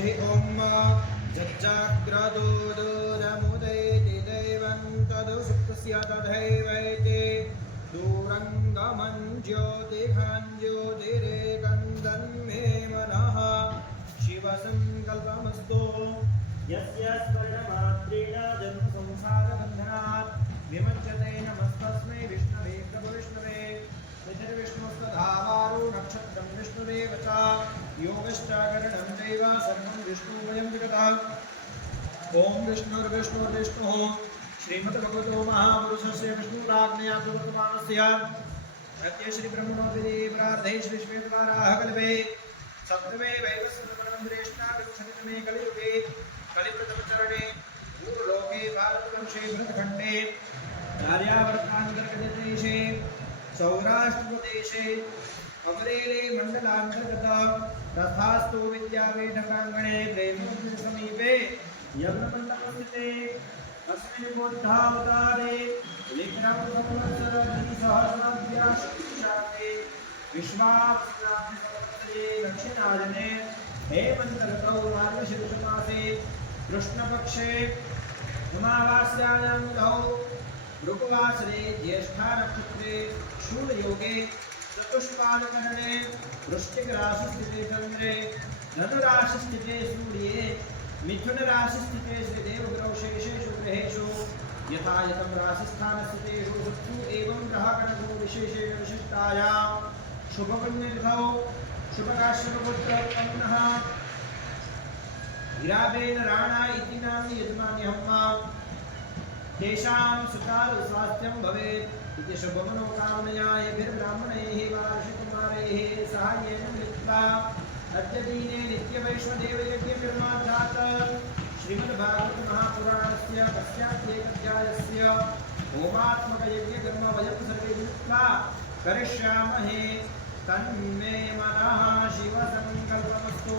ॐ जज्जाग्रदोदमुदैति दैवं तदुसुप्तस्य तथैवैति दूरङ्गमं ज्योतिषं ज्योतिरेकन्दन्मे मनः शिवसङ्कल्पमस्तु यस्य स्मरणमात्रेण जन्मसंसारबन्धनात् विमुच्यते नमस्तस्मै विष्णवे प्रभुविष्णवे विष्णुस्तधावारो नक्षत्रं विष्णुरेव च योगश्चाकरणं चैव सर्वं विष्णुमयं जगतः ॐ विष्णुर्विष्णुर्विष्णुः श्रीमद्भगवतो महापुरुषस्य विष्णुराज्ञया प्रवर्तमानस्य अद्य श्रीब्रह्मणोपरि प्रार्थे श्रीश्वेतवाराः कल्पे सप्तमे वैवस्वतमं श्रेष्ठा विंशतितमे कलियुगे कलिप्रथमचरणे पूर्वलोके भारतवर्षे भरतखण्डे आर्यावर्तान्तर्गतदेशे सौराष्ट्रप्रदेशे अमरेली मंडलांतर्गत तथास्तु विद्यापीठप्राङ्गणे प्रेमोद्भिसमीपे यज्ञमण्डपस्थिते अस्मिन् बुद्धावतारे विक्रमसंवत्सरद्विसहस्राब्द्याशे विश्वावसुनामसंवत्सरे दक्षिणायने हेमन्तऋतौ मार्गशीर्षमासे कृष्णपक्षे अमावास्यायां ऋतुवासरे ज्येष्ठा नक्षत्रे शूलयोगे चतुष्पादकरणे वृश्चिक राशि स्थिते चंद्रे धनु राशि स्थिते सूर्ये मिथुन राशि स्थिते श्रीदेवग्रह शेषेषु ग्रहेषु यथा यथं राशिस्थान स्थितेषु वृत्तु एवं ग्रहगणो विशेषेण विशिष्टायां शुभपुण्यतिथौ शुभकाश्यपपुत्रः हिराबेन राणा इति नाम्नि यजमान्यहम्मा तेषां सुकाल स्वास्थ्यं भवेत् इति शुभमनोकामनया यभिर्ब्राह्मणैः वार्षिककुमारैः साहाय्येन मिलित्वा अद्यदिने नित्यवैष्णवदेवयज्ञनिर्मातात् श्रीमद्भागवतमहापुराणस्य कस्याप्येकाध्यायस्य होमात्मकयज्ञकर्म वयं सर्वे मिलित्वा करिष्यामहे तन्मे मनः शिवसङ्कल्पमस्तु।